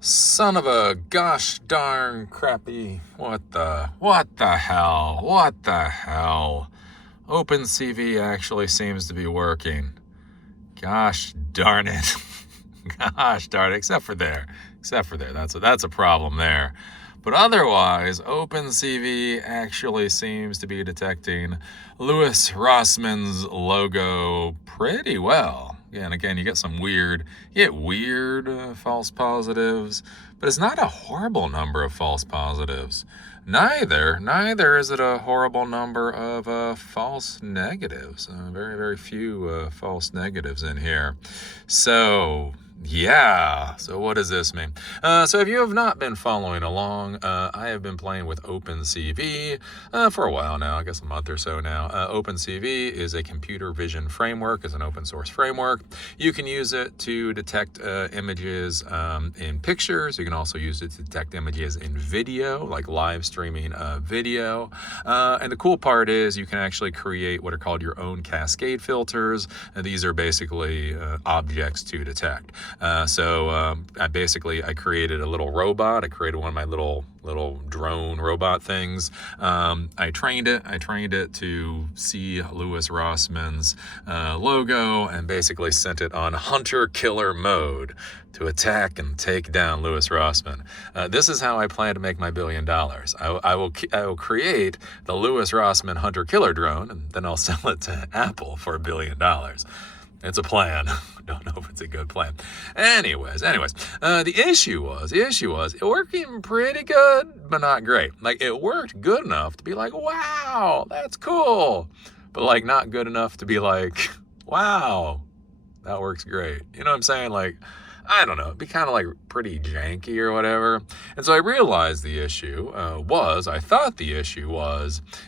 Son of a gosh darn crappy. What the hell? OpenCV actually seems to be working. Gosh darn it. Gosh darn it. Except for there. That's a problem there. But otherwise, OpenCV actually seems to be detecting Louis Rossmann's logo pretty well. Yeah, and again, you get weird false positives, but it's not a horrible number of false positives. Neither is it a horrible number of false negatives. Very few false negatives in here. So yeah, so what does this mean? So if you have not been following along, I have been playing with OpenCV for a while now, I guess a month or so now. OpenCV is a computer vision framework, it's an open source framework. You can use it to detect images in pictures. You can also use it to detect images in video, like live streaming video. And the cool part is you can actually create what are called your own cascade filters. And these are basically objects to detect. I created a little robot. I created one of my little drone robot things. I trained it to see Louis Rossmann's logo and basically sent it on hunter-killer mode to attack and take down Louis Rossmann. This is how I plan to make my $1 billion. I will create the Louis Rossmann hunter-killer drone, and then I'll sell it to Apple for $1 billion. It's a plan. Don't know if it's a good plan. Anyways, the issue was it working pretty good, but not great. Like, it worked good enough to be like, wow, that's cool. But like, not good enough to be like, wow, that works great. You know what I'm saying? Like, I don't know, it'd be kind of like pretty janky or whatever. And so I realized the issue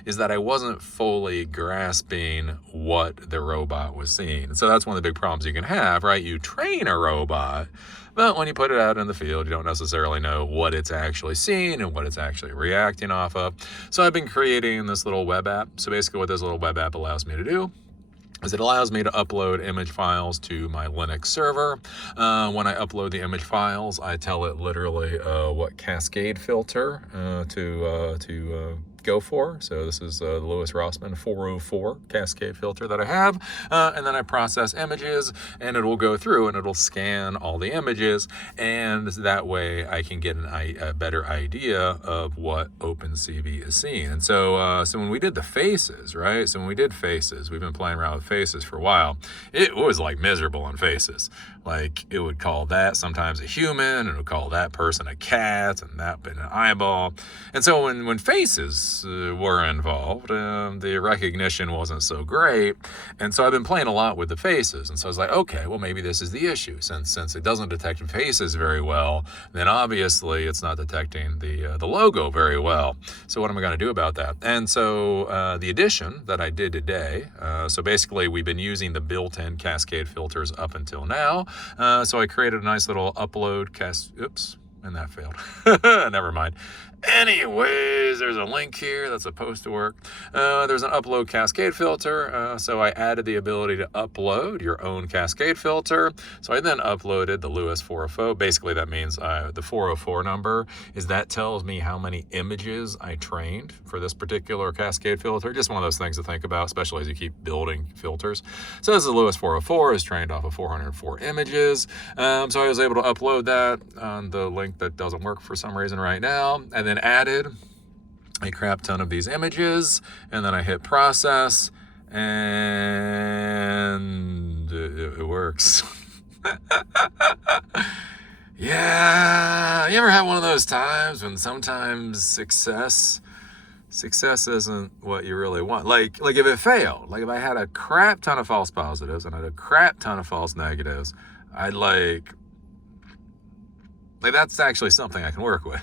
is that I wasn't fully grasping what the robot was seeing. And so that's one of the big problems you can have, right? You train a robot, but when you put it out in the field, you don't necessarily know what it's actually seeing and what it's actually reacting off of. So I've been creating this little web app. So basically what this little web app allows me to do is it allows me to upload image files to my Linux server. When I upload the image files, I tell it literally what cascade filter to go for. So this is the Louis Rossmann 404 cascade filter that I have. And then I process images, and it will go through and it'll scan all the images. And that way I can get a better idea of what OpenCV is seeing. And so when we did the faces, right? So when we did faces, we've been playing around with faces for a while. It was like miserable on faces. Like, it would call that sometimes a human, and it would call that person a cat, and that been an eyeball. And so when faces were involved, the recognition wasn't so great. And so I've been playing a lot with the faces. And so I was like, okay, well, maybe this is the issue. Since it doesn't detect faces very well, then obviously it's not detecting the logo very well. So what am I going to do about that? And so the addition that I did today, so basically we've been using the built-in cascade filters up until now. So I created a nice little upload oops, and that failed. Never mind. Anyways, there's a link here that's supposed to work. There's an upload cascade filter. So I added the ability to upload your own cascade filter. So I then uploaded the Louis 404. Basically, that means the 404 number that tells me how many images I trained for this particular cascade filter. Just one of those things to think about, especially as you keep building filters. So this is Louis 404 is trained off of 404 images. So I was able to upload that on the link that doesn't work for some reason right now. And then added a crap ton of these images, and then I hit process, and it works. Yeah, you ever have one of those times when sometimes success isn't what you really want? Like if it failed, like if I had a crap ton of false positives and I had a crap ton of false negatives, I'd like that's actually something I can work with.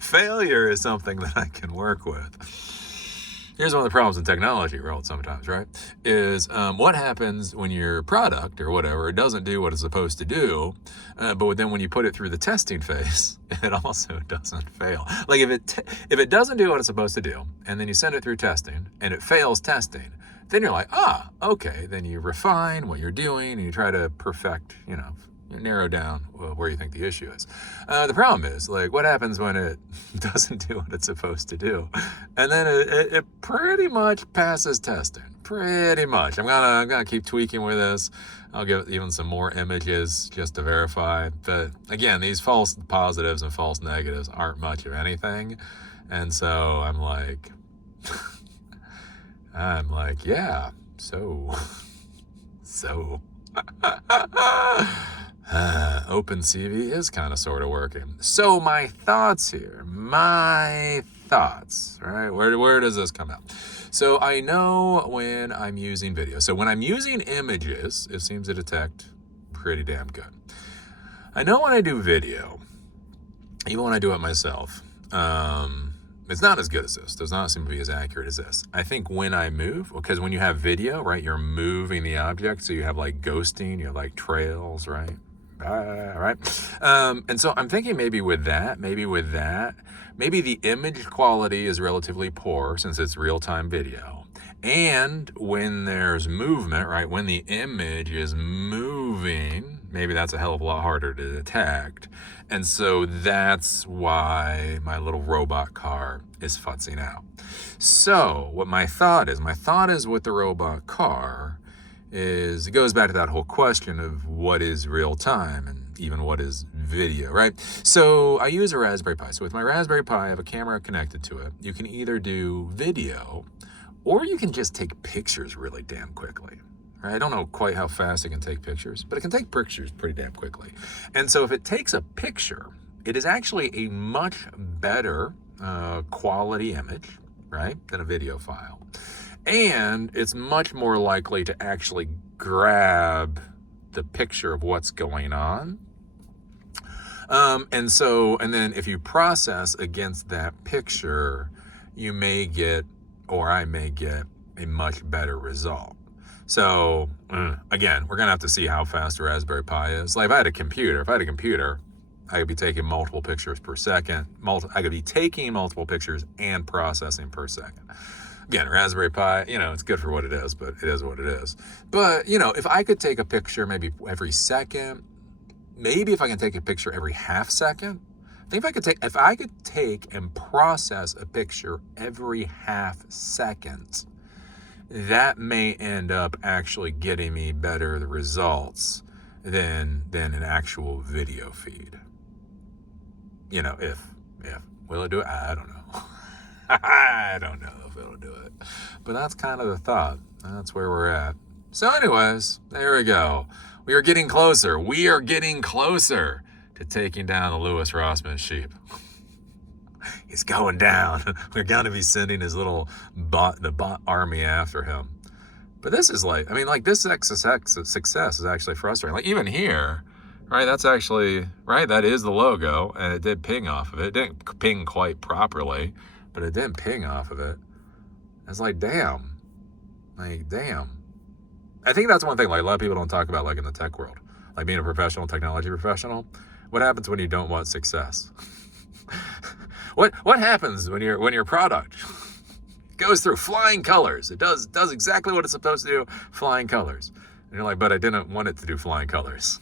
Failure is something that I can work with. Here's one of the problems in technology world sometimes, right? Is what happens when your product or whatever doesn't do what it's supposed to do, but then when you put it through the testing phase, it also doesn't fail. Like if it doesn't do what it's supposed to do, and then you send it through testing, and it fails testing, then you're like, okay. Then you refine what you're doing, and you try to perfect, narrow down where you think the issue is. The problem is, like, what happens when it doesn't do what it's supposed to do? And then it pretty much passes testing. Pretty much. I'm gonna keep tweaking with this. I'll give even some more images just to verify. But again, these false positives and false negatives aren't much of anything. And so I'm like, yeah, so OpenCV is kind of sort of working. So my thoughts here, right? Where does this come out? So I know when I'm using video. So when I'm using images, it seems to detect pretty damn good. I know when I do video, even when I do it myself, it's not as good as this. Does not seem to be as accurate as this. I think when I move, because when you have video, right, you're moving the object. So you have like ghosting, you have like trails, right? Right. And so I'm thinking maybe the image quality is relatively poor since it's real-time video. And when there's movement, right, when the image is moving, maybe that's a hell of a lot harder to detect. And so that's why my little robot car is futzing out. So what my thought is with the robot car is, it goes back to that whole question of what is real time and even what is video, right? So I use a Raspberry Pi. So with my Raspberry Pi, I have a camera connected to it. You can either do video or you can just take pictures really damn quickly. Right? I don't know quite how fast it can take pictures, but it can take pictures pretty damn quickly. And so if it takes a picture, it is actually a much better quality image, right, than a video file. And it's much more likely to actually grab the picture of what's going on. And then if you process against that picture, you may get, or I may get, a much better result. So again, we're gonna have to see how fast a Raspberry Pi is. Like if I had a computer, I could be taking multiple pictures per second. I could be taking multiple pictures and processing per second. Again, Raspberry Pi, it's good for what it is, but it is what it is. But, if I could take a picture maybe every second, maybe if I can take a picture every half second, if I could take and process a picture every half second, that may end up actually getting me better results than an actual video feed. If will it do it? I don't know. I don't know if it'll do it. But that's kind of the thought. That's where we're at. So anyways, there we go. We are getting closer. To taking down the Louis Rossmann sheep. He's going down. We're going to be sending the bot army after him. But this is this success is actually frustrating. Like even here, right, that's actually, right, that is the logo, and it did ping off of it. It didn't ping quite properly, but it didn't ping off of it. It's like, damn. I think that's one thing, like a lot of people don't talk about, like in the tech world, like being a professional, technology professional. What happens when you don't want success? What happens when your product goes through flying colors? It does exactly what it's supposed to do, flying colors. And you're like, but I didn't want it to do flying colors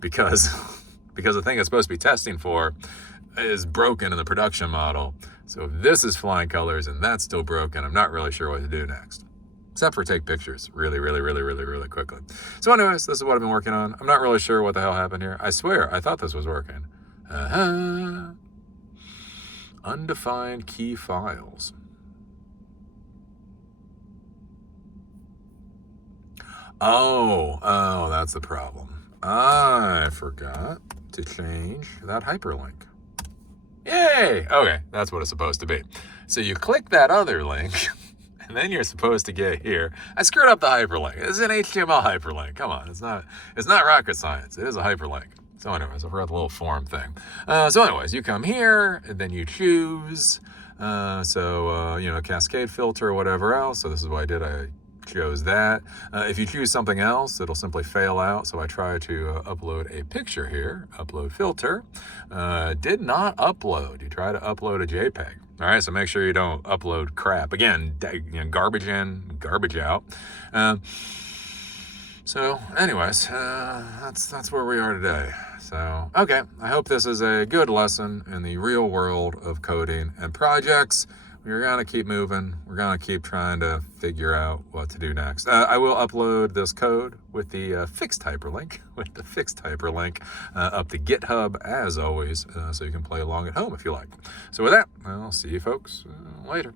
because the thing it's supposed to be testing for is broken in the production model. So if this is flying colors and that's still broken, I'm not really sure what to do next. Except for take pictures really, really, really, really, really quickly. So anyways, this is what I've been working on. I'm not really sure what the hell happened here. I swear, I thought this was working. Undefined key files. Oh, that's the problem. I forgot to change that hyperlink. Yay! Okay, that's what it's supposed to be. So you click that other link, and then you're supposed to get here. I screwed up the hyperlink. It's an HTML hyperlink. Come on, it's not rocket science. It is a hyperlink. So anyways, I forgot the little form thing. So anyways, you come here, and then you choose. Cascade filter or whatever else. So this is what I did. I chose that. If you choose something else, it'll simply fail out. So I try to upload a picture here. Upload filter. Did not upload. You try to upload a JPEG. All right, so make sure you don't upload crap. Again, garbage in, garbage out. So anyways, that's where we are today. So, okay, I hope this is a good lesson in the real world of coding and projects. We're going to keep moving. We're going to keep trying to figure out what to do next. I will upload this code with the fixed hyperlink, up to GitHub, as always, so you can play along at home if you like. So with that, I'll see you folks later.